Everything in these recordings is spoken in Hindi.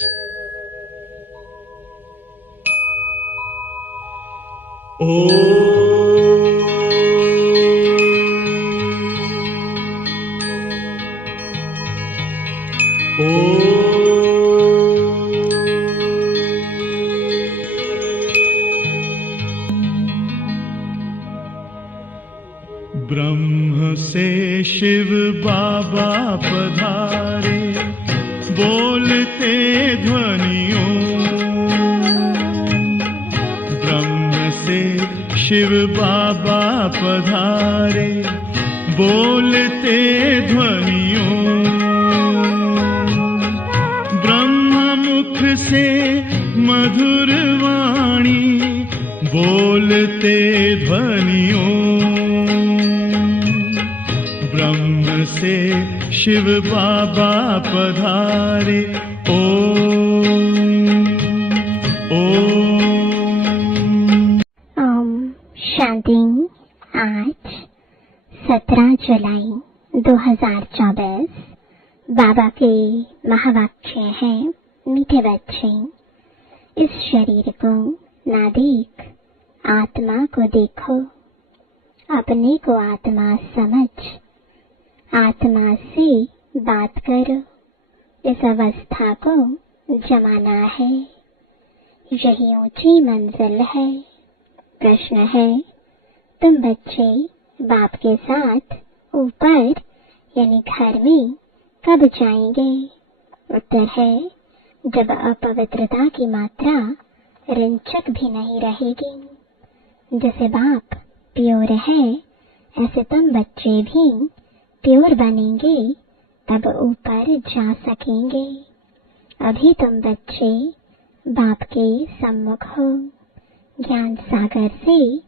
ब्रह्म से शिव बाबा पधारे, बोलते ध्वनियों। ब्रह्म से शिव बाबा पधारे, बोलते ध्वनियों। ब्रह्म मुख से मधुर वाणी, बोलते ध्वनियों। ब्रह्म से शिव बाबा पधारे, ओम शांति। आज 17 जुलाई 2024 बाबा के महावाक्य हैं, मीठे बच्चे। इस शरीर को ना देख, आत्मा को देखो। अपने को आत्मा समझ, आत्मा से बात करो। इस अवस्था को जमाना है, यही ऊंची मंजिल है। प्रश्न है, तुम बच्चे बाप के साथ ऊपर यानी घर में कब जाएंगे? उत्तर है, जब अपवित्रता की मात्रा रिंचक भी नहीं रहेगी। जैसे बाप प्योर है, ऐसे तुम बच्चे भी प्योर बनेंगे, तब ऊपर जा सकेंगे। अभी तुम बच्चे बाप के सम्मुख हो। ज्ञान सागर से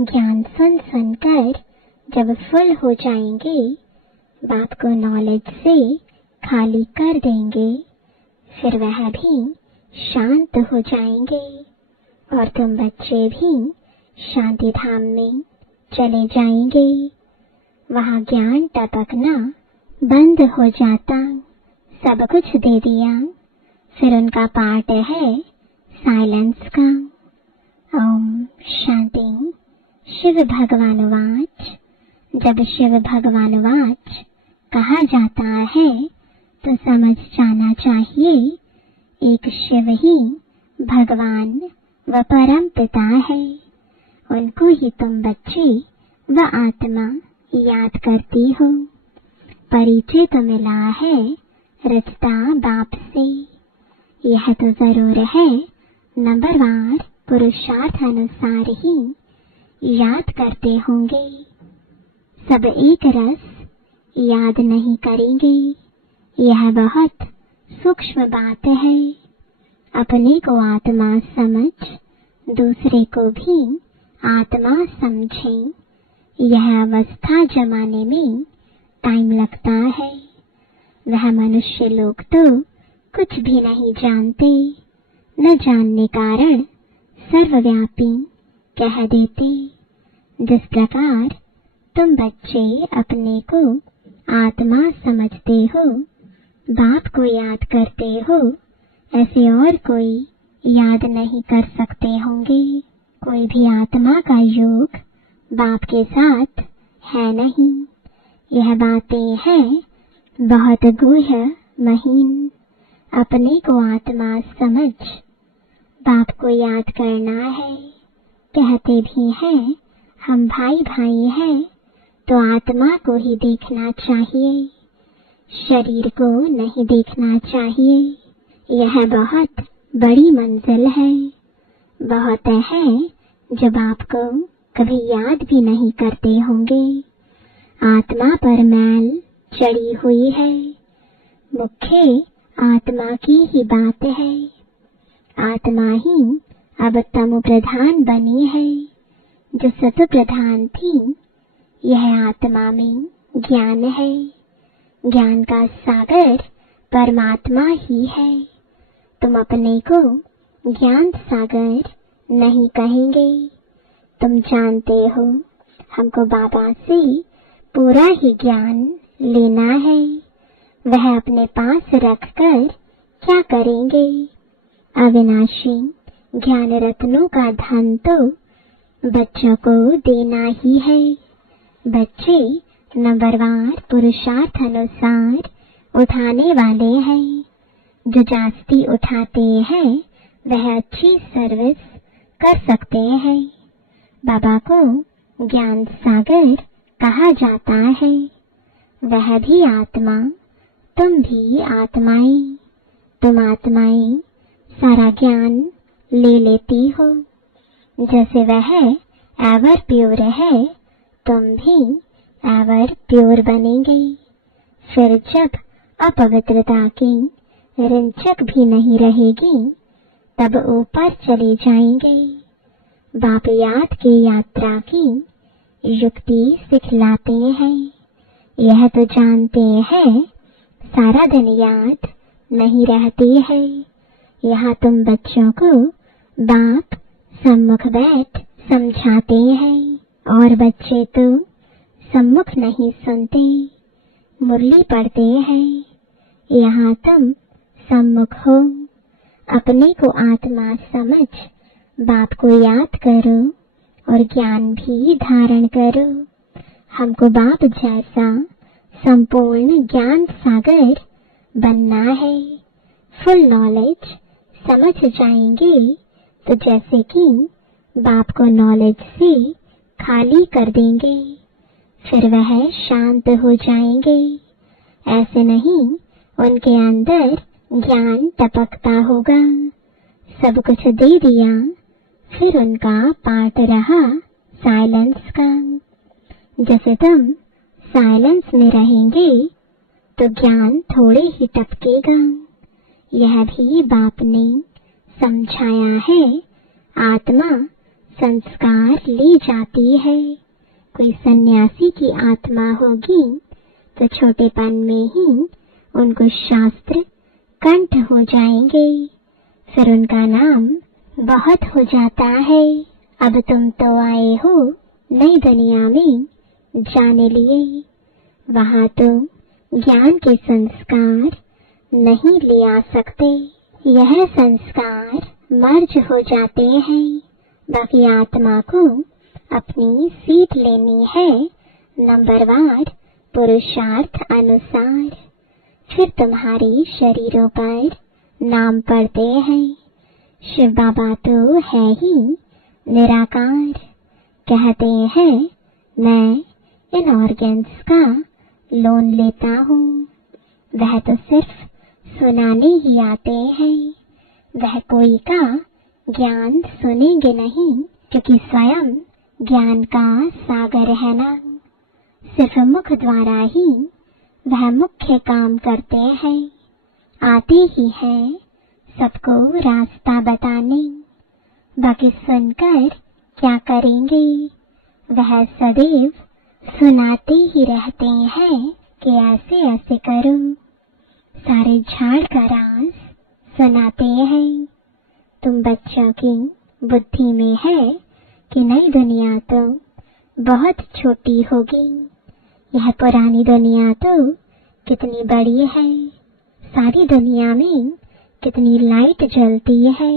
ज्ञान सुन सुनकर जब फुल हो जाएंगे, बाप को नॉलेज से खाली कर देंगे, फिर वह भी शांत हो जाएंगे और तुम बच्चे भी शांति धाम में चले जाएंगे। वहाँ ज्ञान टपकना बंद हो जाता, सब कुछ दे दिया, फिर उनका पार्ट है साइलेंस का। ओम शांति। शिव भगवान वाच। जब शिव भगवान वाच कहा जाता है तो समझ जाना चाहिए, एक शिव ही भगवान व परम पिता है। उनको ही तुम बच्चे व आत्मा याद करती हो। परिचय तो मिला है रचता बाप से, यह तो जरूर है नंबरवार पुरुषार्थ अनुसार ही याद करते होंगे। सब एक रस याद नहीं करेंगे, यह बहुत सूक्ष्म बात है। अपने को आत्मा समझ, दूसरे को भी आत्मा समझें। यह अवस्था जमाने में टाइम लगता है। वह मनुष्य लोग तो कुछ भी नहीं जानते, न जानने कारण सर्वव्यापी कह देते। जिस प्रकार तुम बच्चे अपने को आत्मा समझते हो, बाप को याद करते हो, ऐसे और कोई याद नहीं कर सकते होंगे। कोई भी आत्मा का योग बाप के साथ है नहीं। यह बातें हैं बहुत गूढ़ महीन। अपने को आत्मा समझ बाप को याद करना है। कहते भी हैं हम भाई भाई हैं, तो आत्मा को ही देखना चाहिए, शरीर को नहीं देखना चाहिए। यह बहुत बड़ी मंजिल है। बहुत है जब आपको कभी याद भी नहीं करते होंगे। आत्मा पर मैल चढ़ी हुई है, मुख्य आत्मा की ही बात है। आत्मा ही अब तमो प्रधान बनी है, जो सतो प्रधान थी। यह आत्मा में ज्ञान है। ज्ञान का सागर परमात्मा ही है। तुम अपने को ज्ञान सागर नहीं कहेंगे। तुम जानते हो हमको बाबा से पूरा ही ज्ञान लेना है। वह अपने पास रखकर क्या करेंगे? अविनाशी ज्ञान रत्नों का धन तो बच्चों को देना ही है। बच्चे नंबरवार पुरुषार्थ अनुसार उठाने वाले हैं। जो जास्ती उठाते हैं वह अच्छी सर्विस कर सकते हैं। बाबा को ज्ञान सागर कहा जाता है। वह भी आत्मा, तुम भी आत्माएं। तुम आत्माएं सारा ज्ञान ले लेती हो। जैसे वह एवर प्योर है, तुम भी एवर प्योर बनेंगे। फिर जब अपवित्रता की रिंचक भी नहीं रहेगी, तब ऊपर चले जाएंगे। बाप याद की यात्रा की युक्ति सिखलाते हैं। यह तो जानते हैं सारा दिन याद नहीं रहती है। यहाँ तुम बच्चों को बाप सम्मुख बैठ समझाते हैं, और बच्चे तो सम्मुख नहीं सुनते, मुरली पढ़ते हैं। यहाँ तुम सम्मुख हो। अपने को आत्मा समझ बाप को याद करो और ज्ञान भी धारण करो। हमको बाप जैसा संपूर्ण ज्ञान सागर बनना है। फुल नॉलेज समझ जाएंगे तो जैसे कि बाप को नॉलेज से खाली कर देंगे, फिर वह शांत हो जाएंगे। ऐसे नहीं, उनके अंदर ज्ञान टपकता होगा। सब कुछ दे दिया, फिर उनका पाठ रहा साइलेंस का। जैसे तुम साइलेंस में रहेंगे तो ज्ञान थोड़े ही टपकेगा। यह भी बाप ने समझाया है। आत्मा संस्कार ले जाती है। कोई सन्यासी की आत्मा होगी तो छोटेपन में ही उनको शास्त्र कंठ हो जाएंगे, फिर उनका नाम बहुत हो जाता है। अब तुम तो आए हो नई दुनिया में जाने लिए, वहाँ तुम ज्ञान के संस्कार नहीं ले आ सकते। यह संस्कार मर्ज हो जाते हैं। बाकी आत्मा को अपनी सीट लेनी है नंबरवार पुरुषार्थ अनुसार। फिर तुम्हारे शरीरों पर नाम पढ़ते हैं। शिव बाबा तो है ही निराकार। कहते हैं मैं इन ऑर्गन्स का लोन लेता हूँ। वह तो सिर्फ सुनाने ही आते हैं। वह कोई का ज्ञान सुनेंगे नहीं, क्योंकि स्वयं ज्ञान का सागर है ना। सिर्फ मुख द्वारा ही वह मुख्य काम करते हैं। आते ही हैं सबको रास्ता बताने। बाकी सुनकर क्या करेंगे? वह सदैव सुनाते ही रहते हैं कि ऐसे ऐसे करो। सारे झाड़ का राज सुनाते हैं। तुम बच्चों की बुद्धि में है कि नई दुनिया तो बहुत छोटी होगी। यह पुरानी दुनिया तो कितनी बड़ी है। सारी दुनिया में कितनी लाइट जलती है।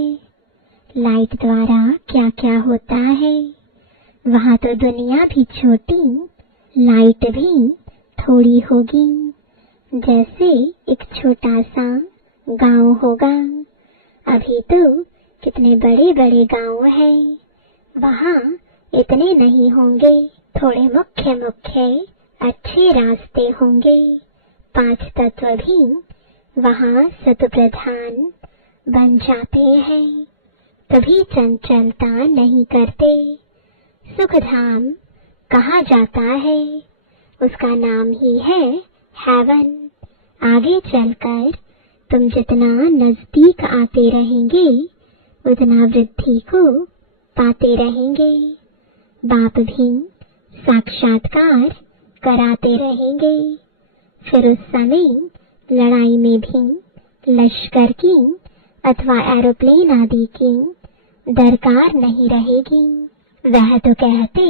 लाइट द्वारा क्या क्या होता है। वहाँ तो दुनिया भी छोटी, लाइट भी थोड़ी होगी। जैसे एक छोटा सा गांव होगा। अभी तो कितने बड़े बड़े गांव हैं। वहाँ इतने नहीं होंगे। थोड़े मुख्य मुख्य अच्छे रास्ते होंगे। 5 तत्व भी वहाँ सतप्रधान बन जाते हैं। कभी चंचलता नहीं करते। सुखधाम कहा जाता है। उसका नाम ही है हेवन। आगे चलकर तुम जितना नजदीक आते रहेंगे उतना वृद्धि को पाते रहेंगे। बाप भी साक्षात्कार कराते रहेंगे। फिर उस समय लड़ाई में भी लश्कर की अथवा एरोप्लेन आदि की दरकार नहीं रहेगी। वह तो कहते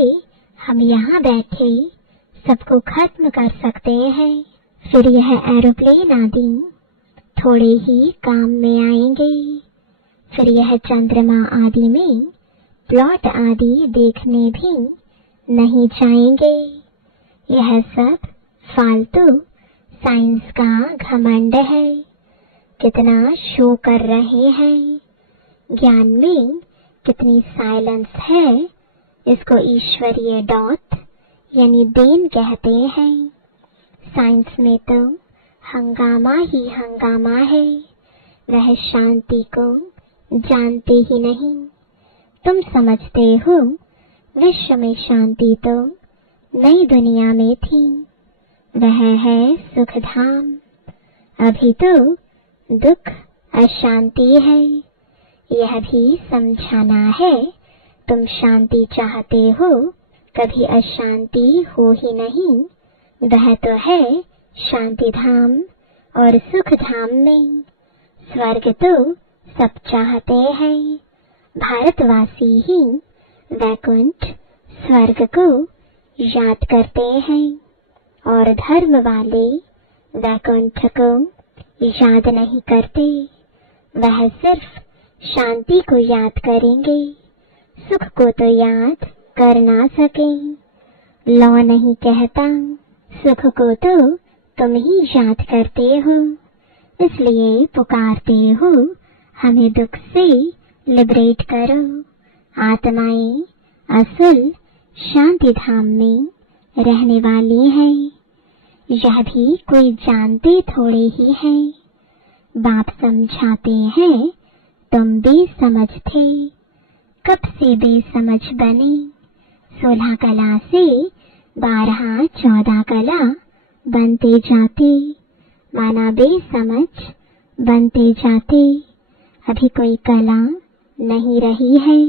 हम यहाँ बैठे सबको खत्म कर सकते हैं। फिर यह एरोप्लेन आदि थोड़े ही काम में आएंगे। फिर यह चंद्रमा आदि में प्लॉट आदि देखने भी नहीं जाएंगे। यह सब फालतू साइंस का घमंड है। कितना शो कर रहे हैं। ज्ञान में कितनी साइलेंस है। इसको ईश्वरीय डॉट यानी देन कहते हैं। साइंस में तो हंगामा ही हंगामा है। वह शांति को जानते ही नहीं। तुम समझते हो विश्व में शांति तो नई दुनिया में थी। वह है सुख धाम। अभी तो दुख अशांति है। यह भी समझाना है। तुम शांति चाहते हो, कभी अशांति हो ही नहीं। वह तो है शांति धाम और सुख धाम में। स्वर्ग तो सब चाहते हैं। भारतवासी ही वैकुंठ स्वर्ग को याद करते हैं और धर्म वाले वैकुंठ को याद नहीं करते। वह सिर्फ शांति को याद करेंगे। सुख को तो याद कर ना सके। लॉ नहीं कहता सुख को तो तुम ही याद करते हो, इसलिए पुकारते हो हमें दुख से लिबरेट करो। आत्माएं असल शांति धाम में रहने वाली हैं। यह भी कोई जानते थोड़े ही है। बाप समझाते हैं तुम बेसमझ थे। कब से बेसमझ बने? 16 कला से 12 14 कला बनते जाते। माना बेसमझ बनते जाते। अभी कोई कला नहीं रही है।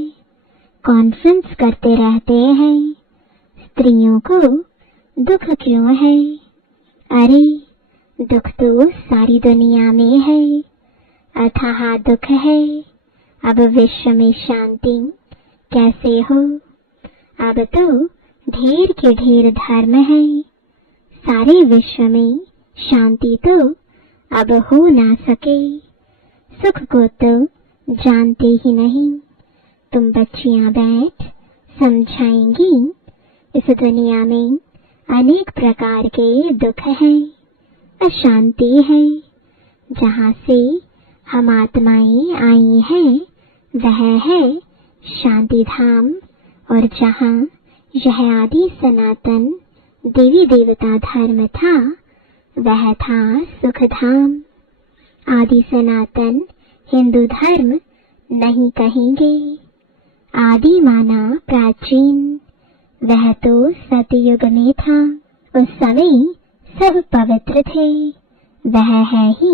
कॉन्फ्रेंस करते रहते हैं। स्त्रियों को दुख क्यों है? अरे दुख तो सारी दुनिया में है। अथाह दुख है। अब विश्व में शांति कैसे हो? अब तो ढेर के ढेर धर्म है। सारे विश्व में शांति तो अब हो ना सके। सुख को तो जानते ही नहीं। तुम बच्चियां बैठ समझाएंगी। इस दुनिया में अनेक प्रकार के दुख हैं, अशांति है। जहाँ से हम आत्माएं आई हैं वह है शांति धाम। और जहाँ यह आदि सनातन देवी देवता धर्म था वह था सुख धाम। आदि सनातन हिंदू धर्म नहीं कहेंगे। आदि माना प्राचीन। वह तो सतयुग में था। उस समय सब पवित्र थे। वह है ही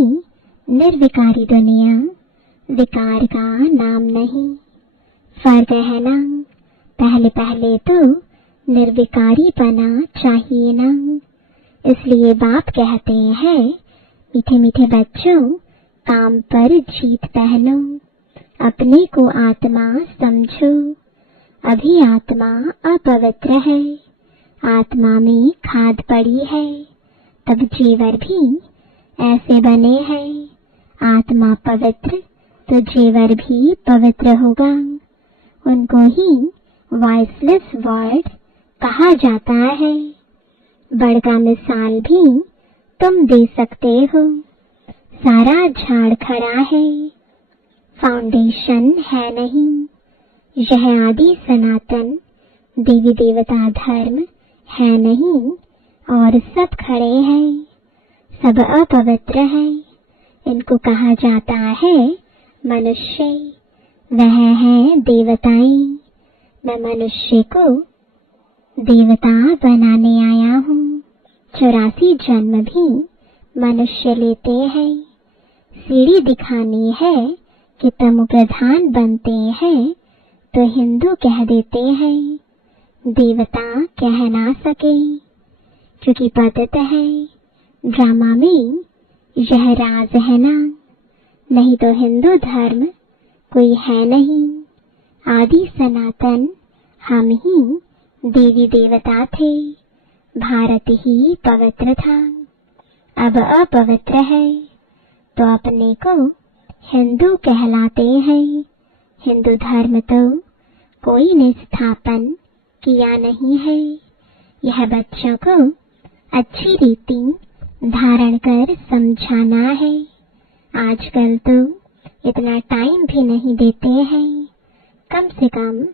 निर्विकारी दुनिया। विकार का नाम नहीं। फर्क है ना। पहले पहले तो निर्विकारी पना चाहिए ना। इसलिए बाप कहते हैं मीठे मीठे बच्चों काम पर जीत पहनो। अपने को आत्मा समझो। अभी आत्मा अपवित्र है। आत्मा में खाद पड़ी है। तब जेवर भी ऐसे बने हैं। आत्मा पवित्र तो जेवर भी पवित्र होगा। उनको ही वॉइसलेस वर्ड कहा जाता है। बड़का मिसाल भी तुम दे सकते हो। सारा झाड़ खड़ा है, फाउंडेशन है नहीं। यह आदि सनातन देवी देवता धर्म है नहीं और सब खड़े हैं। सब अपवित्र है। इनको कहा जाता है मनुष्य। वह है देवताएं। मैं मनुष्य को देवता बनाने आया हूँ। 84 जन्म भी मनुष्य लेते हैं। सीढ़ी दिखानी है कि तुम प्रधान बनते हैं तो हिंदू कह देते हैं। देवता कह ना सके क्योंकि पद्धत है। ड्रामा में यह राज है ना। नहीं तो हिंदू धर्म कोई है नहीं। आदि सनातन हम ही देवी देवता थे। भारत ही पवित्र था। अब अपवित्र है। तो अपने को हिंदू कहलाते हैं। हिंदू धर्म तो कोई ने स्थापन किया नहीं है। यह बच्चों को अच्छी रीति धारण कर समझाना है। आजकल तो इतना टाइम भी नहीं देते हैं। कम से कम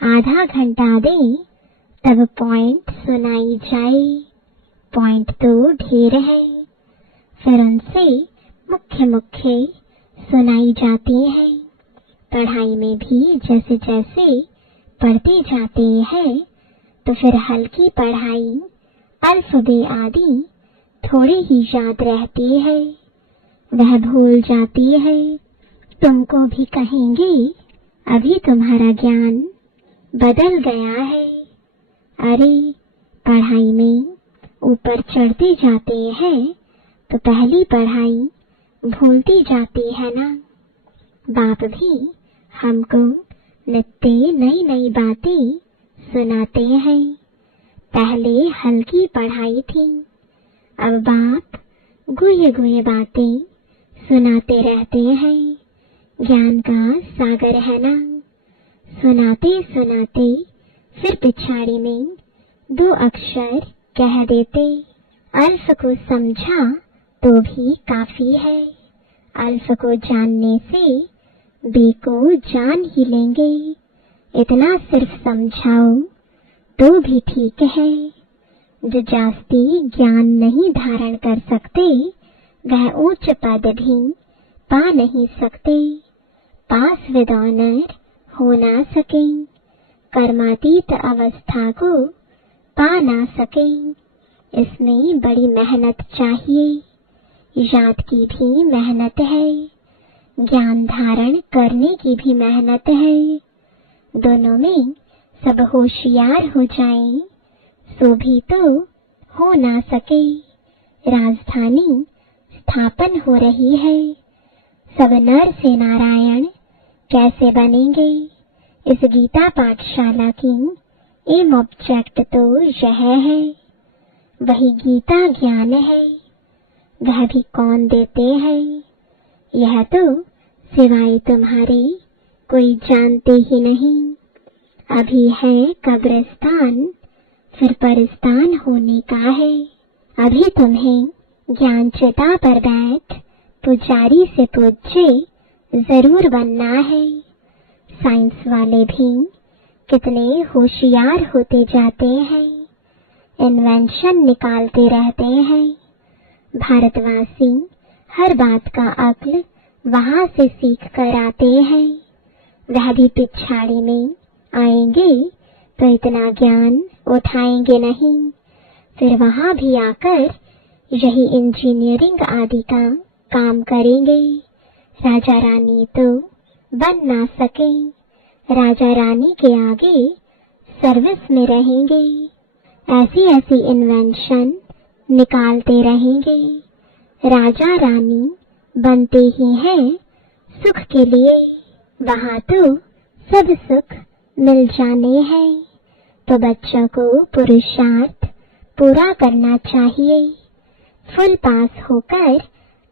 आधा घंटा दे तब पॉइंट सुनाई जाए। पॉइंट तो ढेर है, फिर उनसे मुख्य मुख्य सुनाई जाती है। पढ़ाई में भी जैसे जैसे पढ़ते जाते हैं तो फिर हल्की पढ़ाई अल्फबे आदि थोड़ी ही याद रहती है, वह भूल जाती है। तुमको भी कहेंगे अभी तुम्हारा ज्ञान बदल गया है। अरे पढ़ाई में ऊपर चढ़ते जाते हैं तो पहली पढ़ाई भूलती जाती है ना। बाप भी हमको नित्य नई नई बातें सुनाते हैं। पहले हल्की पढ़ाई थी, अब बाप गुये गुये बातें सुनाते रहते हैं। ज्ञान का सागर है ना। सुनाते सुनाते फिर पिछाड़ी में 2 अक्षर कह देते। अल्फ को समझा तो भी काफी है। अल्फ को जानने से बे को जान ही लेंगे। इतना सिर्फ समझाओ तो भी ठीक है। जो जास्ती ज्ञान नहीं धारण कर सकते वह उच्च पद भी पा नहीं सकते। पास विद ऑनर हो ना सके, कर्मातीत अवस्था को पा ना सके। इसमें बड़ी मेहनत चाहिए। याद की भी मेहनत है, ज्ञान धारण करने की भी मेहनत है। दोनों में सब होशियार हो जाएं सो भी तो हो ना सके। राजधानी स्थापन हो रही है। सब नर से नारायण कैसे बनेंगे? इस गीता पाठशाला की एम ऑब्जेक्ट तो यह है। वही गीता ज्ञान है, वह भी कौन देते हैं? यह तो सिवाय तुम्हारे कोई जानते ही नहीं। अभी है कब्रिस्तान, फिर परस्तान होने का है। अभी तुम्हें ज्ञान चिता पर बैठ पुजारी से पूज्य जरूर बनना है। साइंस वाले भी कितने होशियार होते जाते हैं, इन्वेंशन निकालते रहते हैं। भारतवासी हर बात का अक्ल वहां से सीख कर आते हैं। वह भी पिछाड़ी में आएंगे तो इतना ज्ञान उठाएंगे नहीं। फिर वहां भी आकर यही इंजीनियरिंग आदि का काम करेंगे। राजा रानी तो बन ना सके, राजा रानी के आगे सर्विस में रहेंगे। ऐसी ऐसी इन्वेंशन निकालते रहेंगे। राजा रानी बनते ही हैं सुख के लिए। वहां तो सब सुख मिल जाने हैं, तो बच्चों को पुरुषार्थ पूरा करना चाहिए। फुल पास होकर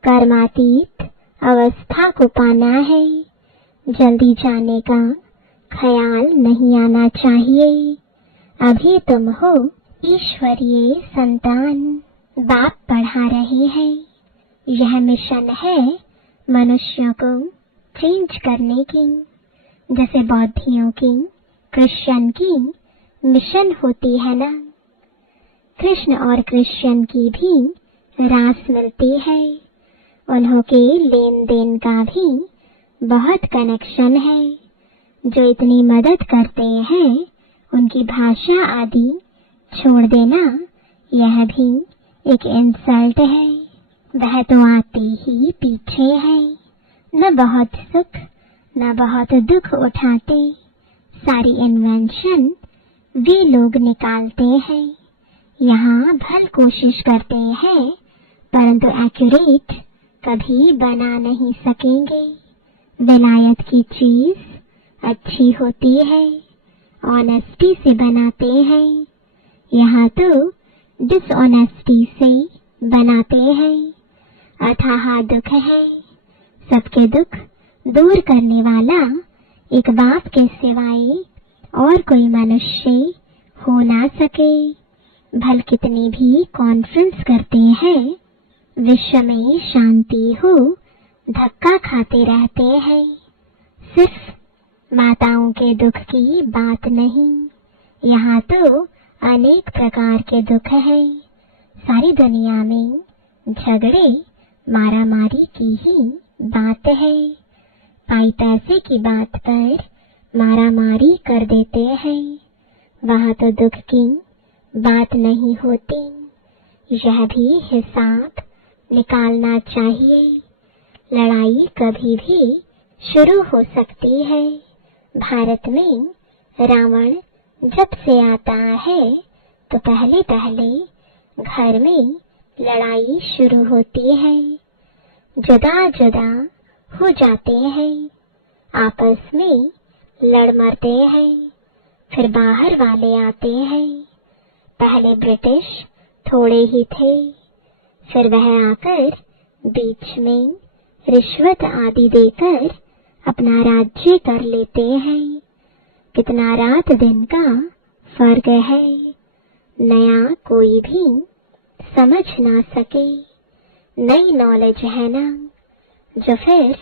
कर्मातीत अवस्था को पाना है। जल्दी जाने का ख्याल नहीं आना चाहिए। अभी तुम हो ईश्वरीय संतान। बाप पढ़ा रहे हैं। यह मिशन है मनुष्यों को चेंज करने की। जैसे बौद्धियों की, क्रिश्चियन की मिशन होती है ना। कृष्ण और क्रिश्चियन की भी रास मिलती है। उन्हों के लेन देन का भी बहुत कनेक्शन है। जो इतनी मदद करते हैं उनकी भाषा आदि छोड़ देना यह भी एक इंसल्ट है। वह तो आते ही पीछे है, न बहुत सुख न बहुत दुख उठाते। सारी इन्वेंशन वे लोग निकालते हैं। यहाँ भल कोशिश करते हैं परंतु एक्यूरेट कभी बना नहीं सकेंगे। विलायत की चीज अच्छी होती है, ऑनेस्टी से बनाते हैं। यहाँ तो डिसऑनेस्टी से बनाते हैं। अथाह दुख है। सबके दुख दूर करने वाला एक बाप के सिवाय और कोई मनुष्य हो ना सके। भल कितनी भी कॉन्फ्रेंस करते हैं, विश्व में शांति हो धक्का खाते रहते हैं। सिर्फ माताओं के दुख की बात नहीं, यहाँ तो अनेक प्रकार के दुख है। सारी दुनिया में झगड़े मारामारी की ही बात है। पाई पैसे की बात पर मारामारी कर देते हैं, वहाँ तो दुख की बात नहीं होती। यह भी हिसाब निकालना चाहिए। लड़ाई कभी भी शुरू हो सकती है। भारत में रावण जब से आता है तो पहले पहले घर में लड़ाई शुरू होती है। जुदा जुदा हो जाते हैं, आपस में लड़ मरते हैं। फिर बाहर वाले आते हैं। पहले ब्रिटिश थोड़े ही थे, फिर वह आकर बीच में रिश्वत आदि देकर अपना राज्य कर लेते हैं। कितना रात दिन का फर्क है, नया कोई भी समझ ना सके। नई नॉलेज है ना, जो फिर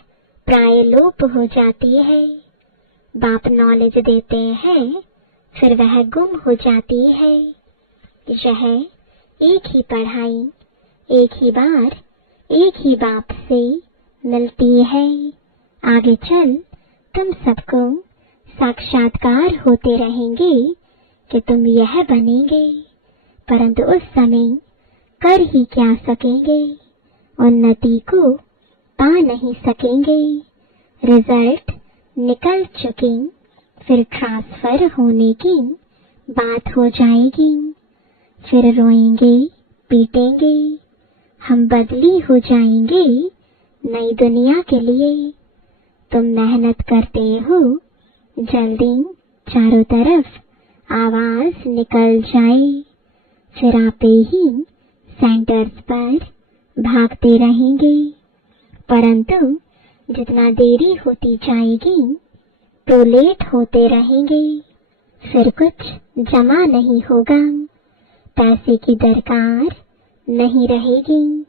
प्राय लोप हो जाती है। बाप नॉलेज देते हैं, फिर वह गुम हो जाती है। यह एक ही पढ़ाई एक ही बार एक ही बाप से मिलती है। आगे चल तुम सबको साक्षात्कार होते रहेंगे कि तुम यह बनेंगे, परंतु उस समय कर ही क्या सकेंगे, उन्नति को पा नहीं सकेंगे। रिजल्ट निकल चुकी, फिर ट्रांसफर होने की बात हो जाएगी। फिर रोएंगे पीटेंगे, हम बदली हो जाएंगे नई दुनिया के लिए। तुम मेहनत करते हो, जल्दी चारों तरफ आवाज निकल जाए, फिर आपे ही सेंटर्स पर भागते रहेंगे। परंतु जितना देरी होती जाएगी तो लेट होते रहेंगे, फिर कुछ जमा नहीं होगा, पैसे की दरकार नहीं रहेगी।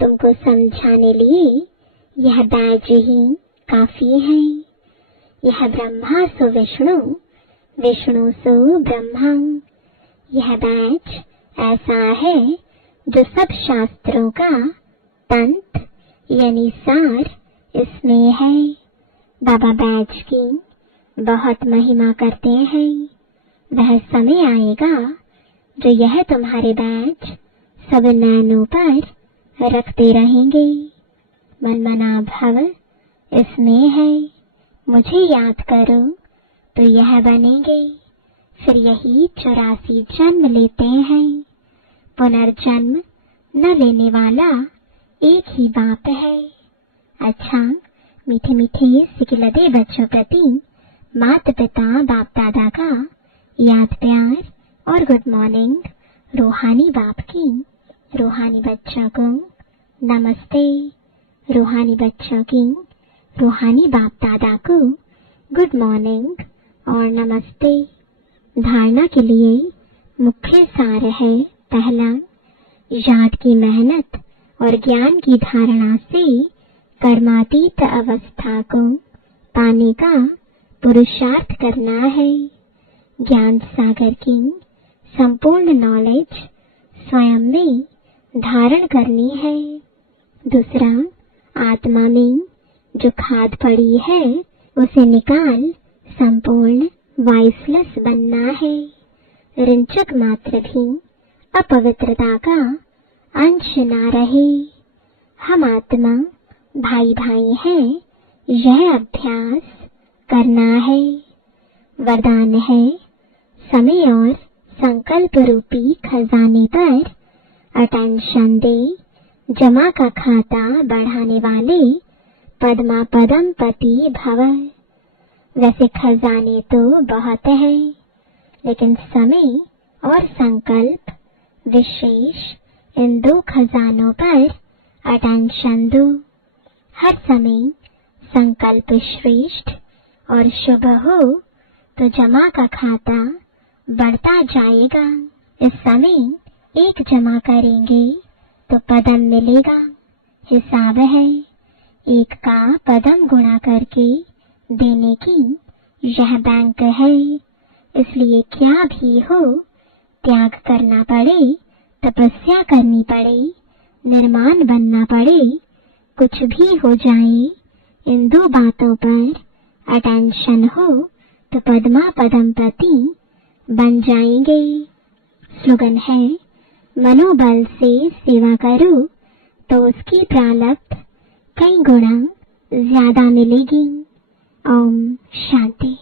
तुमको समझाने लिए यह बैज ही काफी है। यह ब्रह्मा सो विष्णु, विष्णु सो ब्रह्मा। यह बैज ऐसा है जो सब शास्त्रों का तंत्र यानी सार इसमें है। बाबा बैज की बहुत महिमा करते हैं। वह समय आएगा जो यह तुम्हारे बैज सब नैनों पर रखते रहेंगे। मन मना भव इसमें है, मुझे याद करो तो यह बनेंगे। फिर यही 84 जन्म लेते हैं। पुनर्जन्म न लेने वाला एक ही बाप है। अच्छा, मीठे मीठे सिकिलदे बच्चों प्रति माता पिता बाप दादा का याद प्यार और गुड मॉर्निंग। रूहानी बाप की रूहानी बच्चों को नमस्ते। रूहानी बच्चों की रूहानी बाप दादा को गुड मॉर्निंग और नमस्ते। धारणा के लिए मुख्य सार है। पहला, याद की मेहनत और ज्ञान की धारणा से कर्मातीत अवस्था को पाने का पुरुषार्थ करना है। ज्ञान सागर की संपूर्ण नॉलेज स्वयं में धारण करनी है। दूसरा, आत्मा में जो खाद पड़ी है उसे निकाल संपूर्ण वाइसलेस बनना है। रिंचक मात्र भी अपवित्रता का अंश ना रहे। हम आत्मा भाई भाई हैं, यह अभ्यास करना है। वरदान है, समय और संकल्प रूपी खजाने पर अटेंशन दे। जमा का खाता बढ़ाने वाले पद्मा पदम पति भव। वैसे खजाने तो बहुत है, लेकिन समय और संकल्प विशेष इन दो खजानों पर अटेंशन दो। हर समय संकल्प श्रेष्ठ और शुभ हो तो जमा का खाता बढ़ता जाएगा। इस समय एक जमा करेंगे तो पदम मिलेगा। हिसाब है एक का पदम गुणा करके देने की, यह बैंक है। इसलिए क्या भी हो त्याग करना पड़े, तपस्या करनी पड़े, निर्माण बनना पड़े, कुछ भी हो जाए, इन दो बातों पर अटेंशन हो तो पद्मा पदम प्रति बन जाएंगे। स्लोगन है मनोबल से सेवा करो तो उसकी प्रालब्ध कई गुना ज्यादा मिलेगी। ओम शांति।